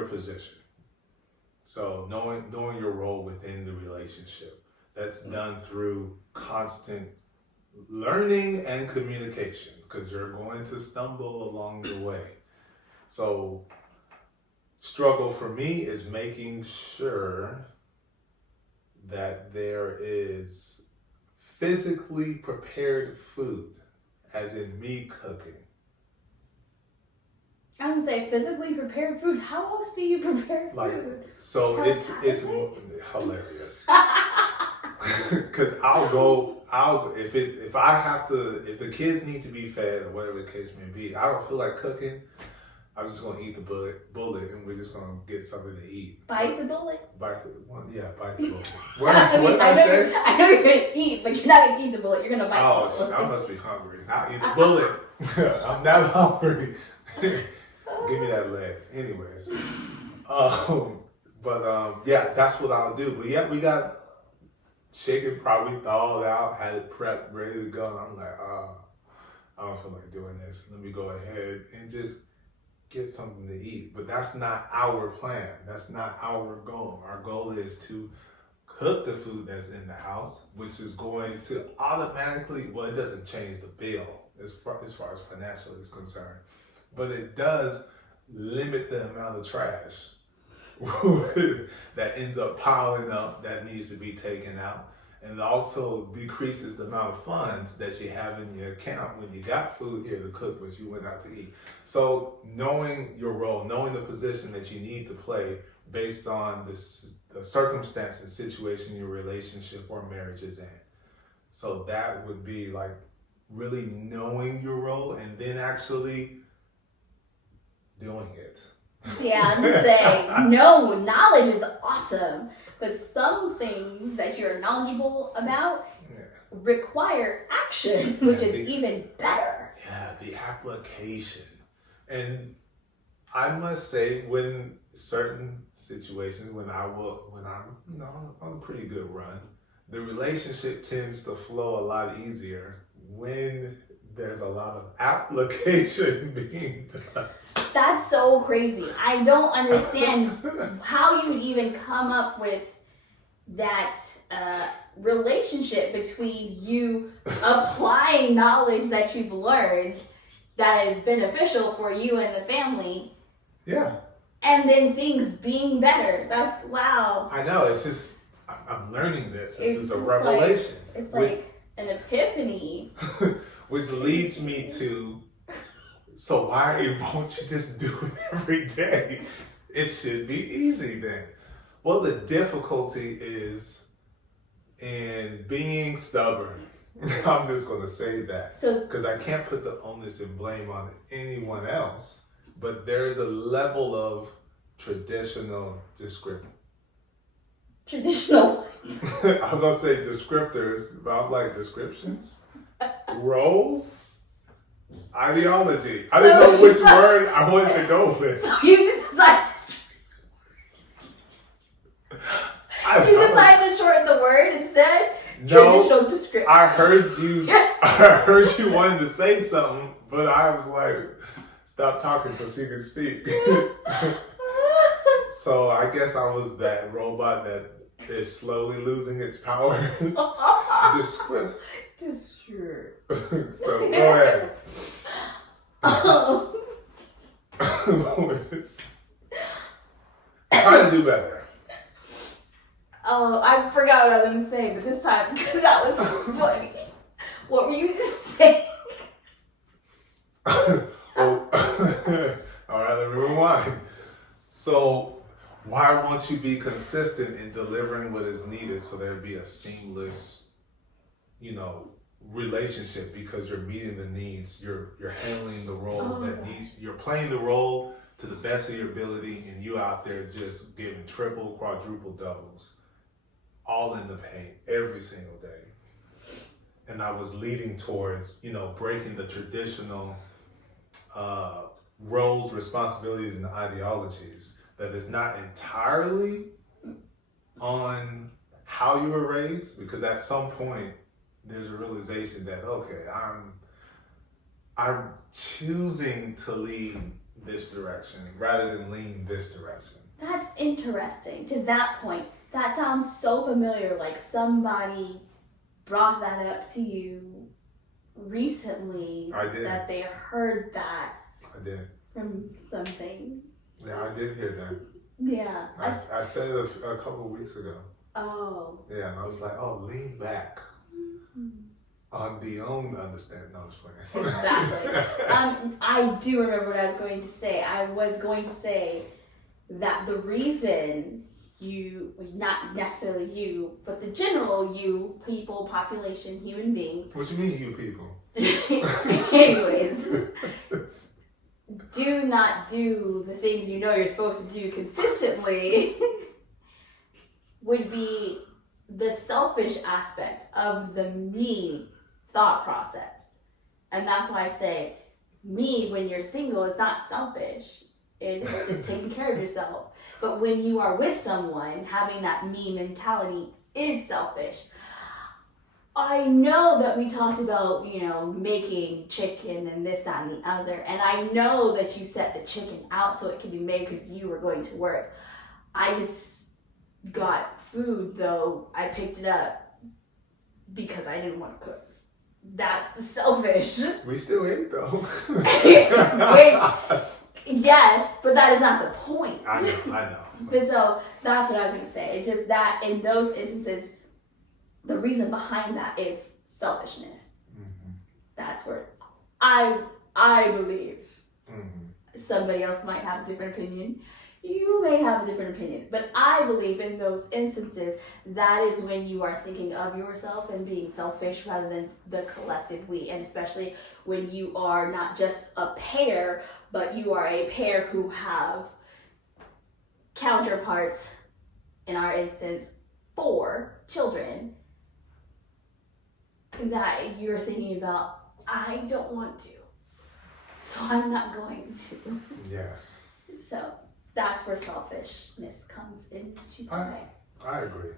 your position. So knowing your role within the relationship. That's done through constant learning and communication, because you're going to stumble along the way. So struggle for me is making sure that there is physically prepared food, as in me cooking. I would say physically prepared food. How else do you prepare food? So it's hilarious. Because if the kids need to be fed or whatever the case may be, I don't feel like cooking. I'm just gonna eat the bullet, and we're just gonna get something to eat. Bite the bullet. Bite the bullet. What did I say? I know you're gonna eat, but you're not gonna eat the bullet. You're gonna bite the bullet. I must be hungry. I'll eat the bullet. I'm not hungry. Give me that leg. Anyways, that's what I'll do. But yeah, we got chicken probably thawed out, had it prepped, ready to go. And I'm like, I don't feel like doing this. Let me go ahead and just get something to eat. But that's not our plan. That's not our goal. Our goal is to cook the food that's in the house, which is going to automatically, it doesn't change the bill as far as financial is concerned, but it does limit the amount of trash that ends up piling up that needs to be taken out. And it also decreases the amount of funds that you have in your account when you got food here to cook, when you went out to eat. So knowing your role, knowing the position that you need to play based on the circumstance and situation your relationship or marriage is in. So that would be like really knowing your role and then actually doing it. Yeah, I'm saying, no, knowledge is awesome, but some things that you're knowledgeable about require action, which is even better. Yeah, the application. And I must say, when certain situations, when I'm on a pretty good run, the relationship tends to flow a lot easier when there's a lot of application being done. That's so crazy. I don't understand how you would even come up with that relationship between you applying knowledge that you've learned that is beneficial for you and the family. Yeah. And then things being better. That's wow. I know. It's just, I'm learning this. This is a revelation. It's like an epiphany. Which leads me to, so won't you just do it every day? It should be easy then. Well, the difficulty is in being stubborn. I'm just going to say that. Because I can't put the onus and blame on anyone else. But there is a level of traditional Traditional? I was going to say descriptors, but I'm like descriptions? Roles? Ideology. I didn't know which word I wanted to go with. So you just decided to shorten the word instead? No, traditional description. I heard you wanted to say something, but I was like, stop talking so she can speak. So I guess I was that robot that is slowly losing its power. So go ahead. Try to do better. Oh, I forgot what I was going to say, but this time, because that was so funny. What were you just saying? All right, let me rewind. So, why won't you be consistent in delivering what is needed so there'd be a seamless, relationship, because you're meeting the needs, you're handling the role you're playing the role to the best of your ability, and you out there just giving triple, quadruple doubles, all in the paint every single day. And I was leading towards, breaking the traditional roles, responsibilities, and ideologies that is not entirely on how you were raised, because at some point there's a realization that, okay, I'm choosing to lead this direction rather than lean this direction. That's interesting. To that point, that sounds so familiar. Like somebody brought that up to you recently. I did. That they heard that I did. from something. Yeah, I did hear that. Yeah. I said it a couple of weeks ago. Oh. Yeah, and I was like, oh, lean back on the own understanding. No, I was playing. Exactly. I do remember what I was going to say. I was going to say that the reason you, not necessarily you, but the general you, people, population, human beings. What you mean, you people? Anyways, do not do the things you know you're supposed to do consistently would be the selfish aspect of the me thought process. And that's why I say me when you're single is not selfish. It's just taking care of yourself. But when you are with someone, having that me mentality is selfish. I know that we talked about, making chicken and this, that, and the other. And I know that you set the chicken out so it can be made because you were going to work. I just got food, though. I picked it up because I didn't want to cook. That's the selfish. We still ate, though. Which, yes, but that is not the point. I know. But so that's what I was going to say. It's just that in those instances, the reason behind that is selfishness. Mm-hmm. That's where I believe. Mm-hmm. Somebody else might have a different opinion. You may have a different opinion. But I believe in those instances, that is when you are thinking of yourself and being selfish rather than the collective we. And especially when you are not just a pair, but you are a pair who have counterparts, in our instance, 4 children, that you're thinking about, I don't want to, so I'm not going to. Yes. So that's where selfishness comes into play. I agree.